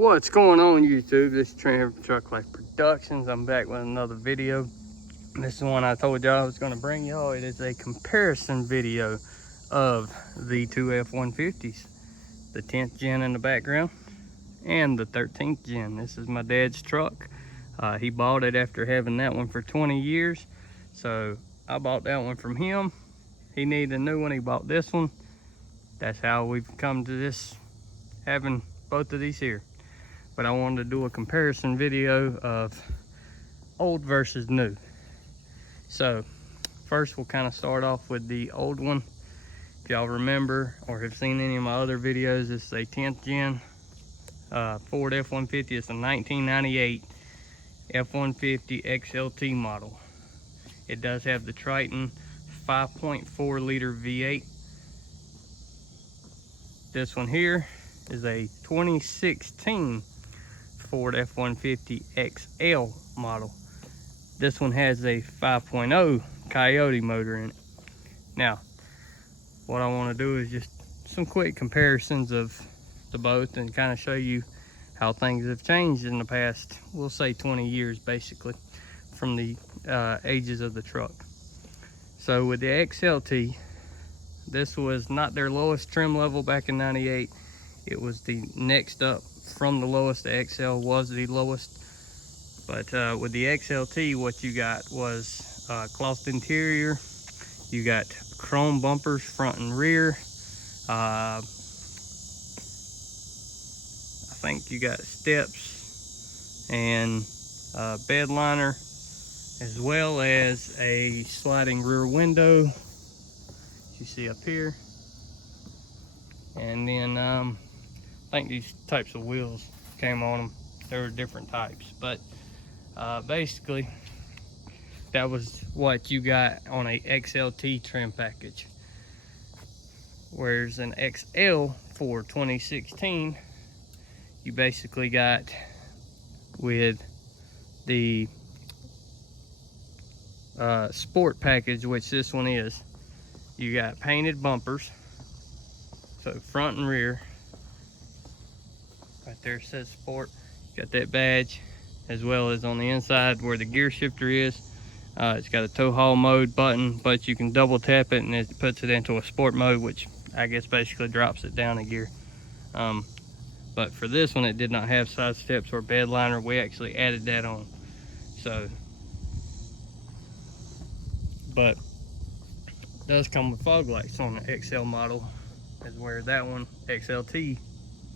What's going on, YouTube? This is Trent Truck Life Productions. I'm back with another video. This is one I told y'all I was going to bring y'all. It is a comparison video of the two F-150s, the 10th gen in the background and the 13th gen. This is my dad's truck. He bought it after having that one for 20 years, so I bought that one from him. He needed a new one. He bought this one. That's how we've come to this, having both of these here. But I wanted to do a comparison video of old versus new. So first we'll kind of start off with the old one. If y'all remember or have seen any of my other videos, this is a 10th gen Ford F-150. It's a 1998 F-150 XLT model. It does have the Triton 5.4 liter V8. This one here is a 2016 Ford F-150 XL model. This one has a 5.0 Coyote motor in it. Now, what I want to do is just some quick comparisons of the both and kind of show you how things have changed in the past, we'll say 20 years basically, from the ages of the truck. So with the XLT, this was not their lowest trim level back in 98. It was the next up from the lowest. The XL was the lowest. But with the XLT, what you got was cloth interior. You got chrome bumpers front and rear. I think you got steps and bed liner, as well as a sliding rear window, as you see up here. And then I think these types of wheels came on them. There were different types, but basically that was what you got on a XLT trim package. Whereas an XL for 2016, you basically got with the sport package, which this one is. You got painted bumpers, so front and rear. Right there it says sport. Got that badge, as well as on the inside where the gear shifter is. It's got a tow haul mode button, but you can double tap it and it puts it into a sport mode, which I guess basically drops it down a gear. But for this one, it did not have side steps or bed liner. We actually added that on. So, but it does come with fog lights on the XL model, as where that one, XLT,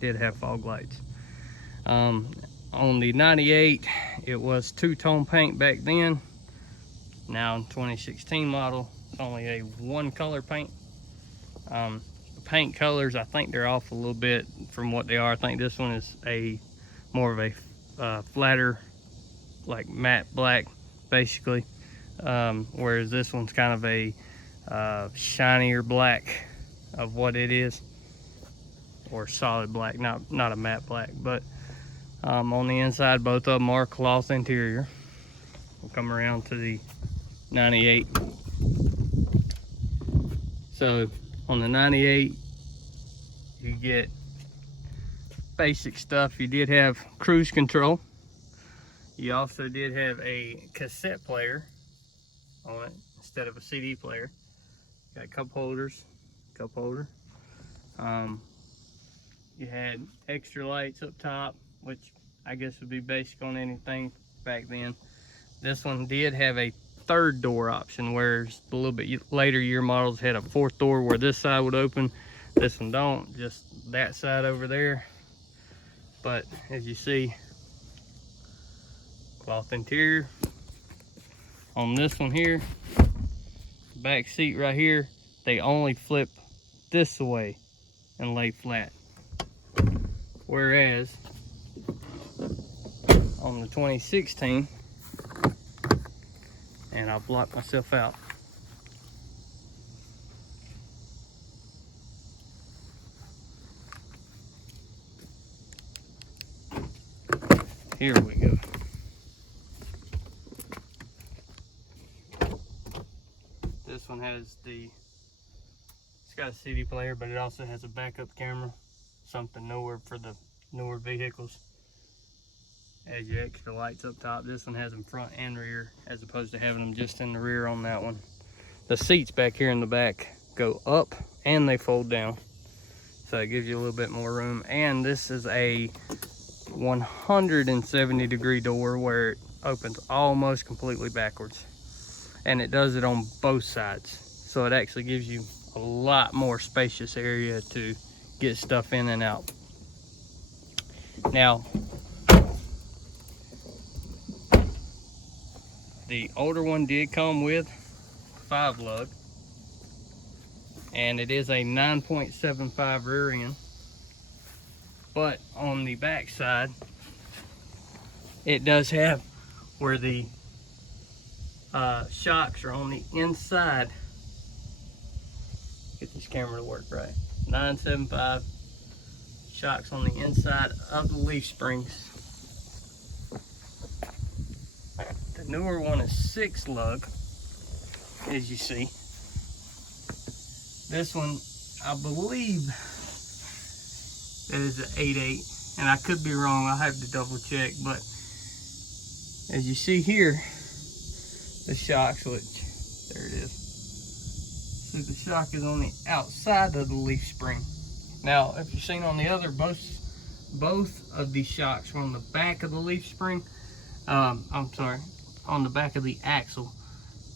did have fog lights. On the 98, it was two-tone paint back then. Now in 2016 model, it's only a one-color paint. The paint colors, I think they're off a little bit from what they are. I think this one is a more of a flatter, like matte black, basically. Whereas this one's kind of a shinier black of what it is, or solid black, not a matte black. But on the inside, both of them are cloth interior. We'll come around to the 98. So on the 98, you get basic stuff. You did have cruise control. You also did have a cassette player on it instead of a CD player. Got cup holders, cup holder. You had extra lights up top, which I guess would be basic on anything back then. This one did have a third door option, whereas a little bit later year models had a fourth door where this side would open. This one don't, just that side over there. But as you see, cloth interior. On this one here, back seat right here, they only flip this way and lay flat. Whereas on the 2016, and I'll block myself out. Here we go. This one has it's got a CD player, but it also has a backup camera, something newer for the newer vehicles. Has your extra lights up top. This one has them front and rear, as opposed to having them just in the rear on that one. The seats back here in the back go up and they fold down, so it gives you a little bit more room. And this is a 170-degree door where it opens almost completely backwards, and it does it on both sides, so it actually gives you a lot more spacious area to get stuff in and out. Now, the older one did come with 5 lug, and it is a 9.75 rear end, but on the back side it does have where the shocks are on the inside. Get this camera to work right. 975 shocks on the inside of the leaf springs. The newer one is 6 lug, as you see. This one, I believe that is an 8.8, and I could be wrong. I'll have to double check, but as you see here, the shocks, which, there it is. So the shock is on the outside of the leaf spring. Now, if you've seen on the other, both of these shocks are on the back of the leaf spring. I'm sorry, on the back of the axle.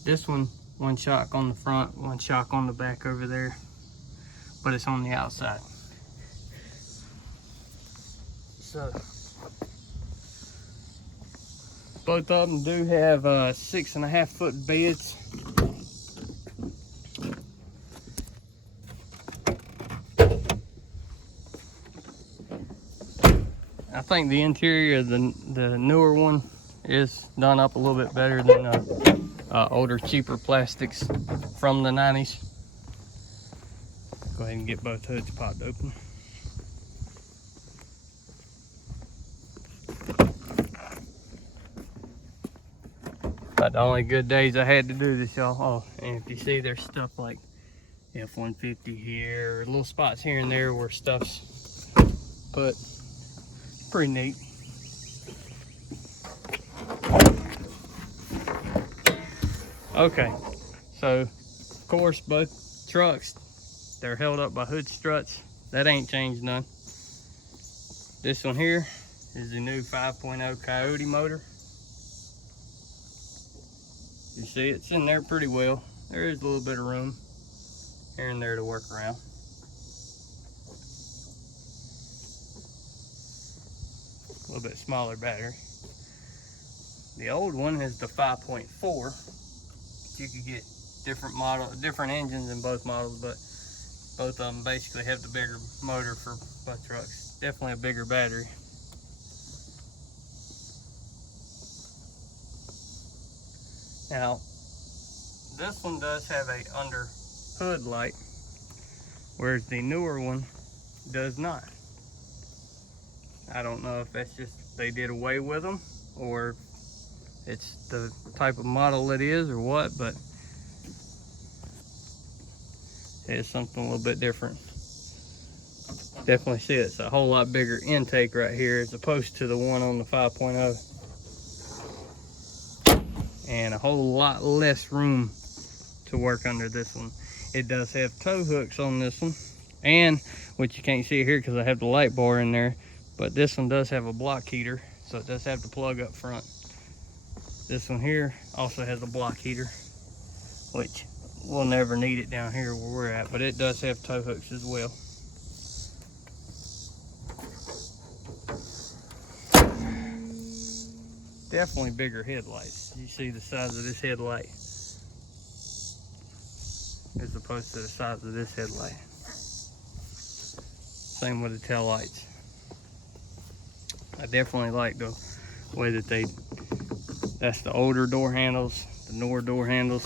This one shock on the front, one shock on the back over there, but it's on the outside. So both of them do have 6.5-foot beds. I think the interior of the newer one is done up a little bit better than older, cheaper plastics from the 90s. Go ahead and get both hoods popped open. About the only good days I had to do this, y'all. Oh, and if you see, there's stuff like F-150 here, little spots here and there where stuff's put. Pretty neat. Okay, so of course both trucks, they're held up by hood struts. That ain't changed none. This one here is the new 5.0 Coyote motor. You see it's in there pretty well. There is a little bit of room here and there to work around. A little bit smaller battery. The old one is the 5.4. You could get different engines in both models, but both of them basically have the bigger motor for both trucks. Definitely a bigger battery. Now, this one does have a under hood light, whereas the newer one does not. I don't know if that's just they did away with them, or it's the type of model it is, or what, but it's something a little bit different. Definitely see it's a whole lot bigger intake right here as opposed to the one on the 5.0. And a whole lot less room to work under this one. It does have tow hooks on this one, and which you can't see here because I have the light bar in there, but this one does have a block heater, so it does have the plug up front. This one here also has a block heater, which we'll never need it down here where we're at, but it does have tow hooks as well. Definitely bigger headlights. You see the size of this headlight as opposed to the size of this headlight. Same with the tail lights. I definitely like the way that that's the older door handles, the newer door handles.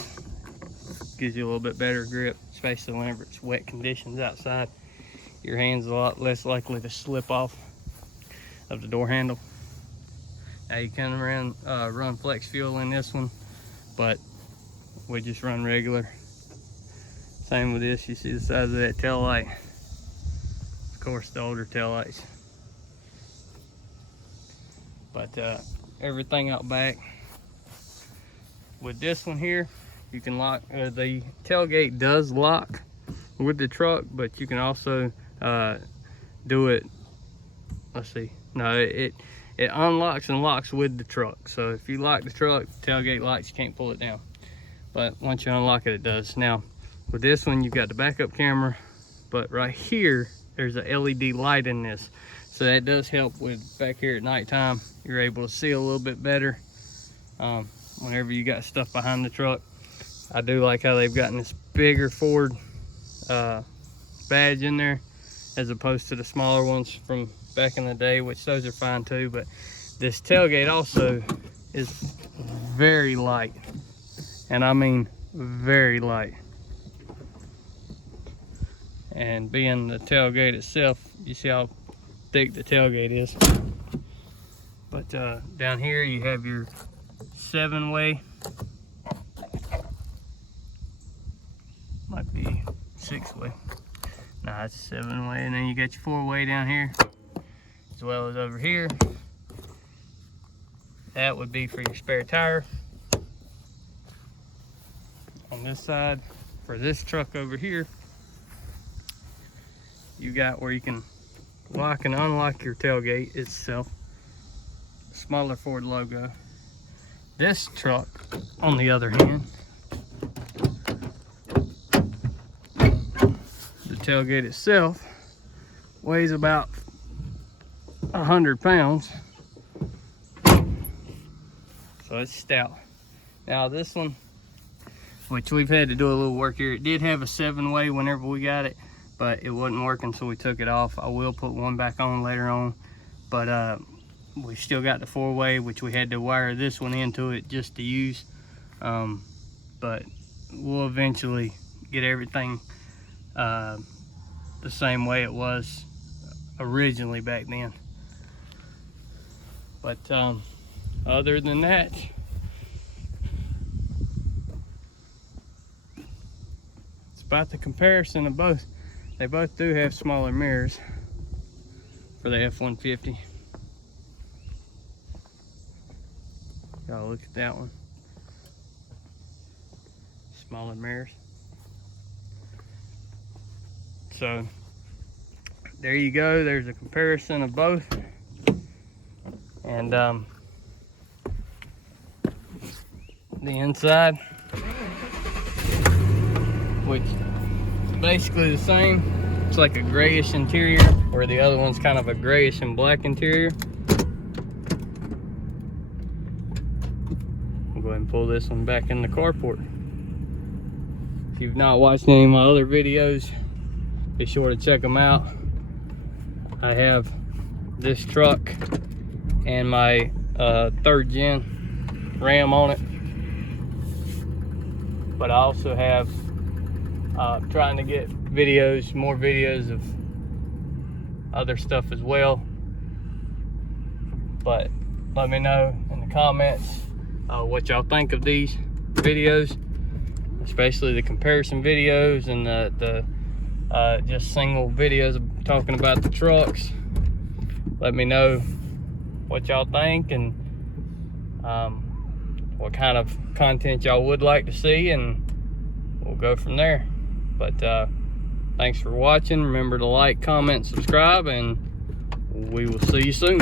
Gives you a little bit better grip, especially whenever it's wet conditions outside. Your hand's a lot less likely to slip off of the door handle. Now you can run flex fuel in this one, but we just run regular. Same with this. You see the size of that tail light. Of course, the older tail lights. But everything out back. With this one here, you can lock, the tailgate does lock with the truck, but you can also do it, let's see, no, it unlocks and locks with the truck. So if you lock the truck, tailgate lights, you can't pull it down. But once you unlock it, it does. Now, with this one, you've got the backup camera, but right here, there's a LED light in this. So that does help with back here at nighttime. You're able to see a little bit better whenever you got stuff behind the truck. I do like how they've gotten this bigger Ford badge in there, as opposed to the smaller ones from back in the day, which those are fine too. But this tailgate also is very light, and I mean very light. And being the tailgate itself, you see how thick the tailgate is. But down here you have your 7-way, might be 6-way. Nah, it's 7-way, and then you got your 4-way down here, as well as over here. That would be for your spare tire. On this side, for this truck over here, you got where you can lock and unlock your tailgate itself. Smaller Ford logo. This truck, on the other hand, the tailgate itself weighs about 100 pounds. So it's stout. Now this one, which we've had to do a little work here, it did have a 7-way whenever we got it, but it wasn't working, so we took it off. I will put one back on later on, but we still got the 4-way, which we had to wire this one into it just to use. But we'll eventually get everything the same way it was originally back then. But other than that, it's about the comparison of both. They both do have smaller mirrors for the F-150. Y'all look at that one. Smaller mirrors. So there you go. There's a comparison of both. And the inside, which is basically the same. It's like a grayish interior, where the other one's kind of a grayish and black interior. I'll go ahead and pull this one back in the carport. If you've not watched any of my other videos, be sure to check them out. I have this truck and my 3rd gen Ram on it, but I also have trying to get videos, more videos of other stuff as well. But let me know in the comments what y'all think of these videos, especially the comparison videos and the just single videos talking about the trucks. Let me know what y'all think and what kind of content y'all would like to see, and we'll go from there. But thanks for watching. Remember to like, comment, subscribe, and we will see you soon.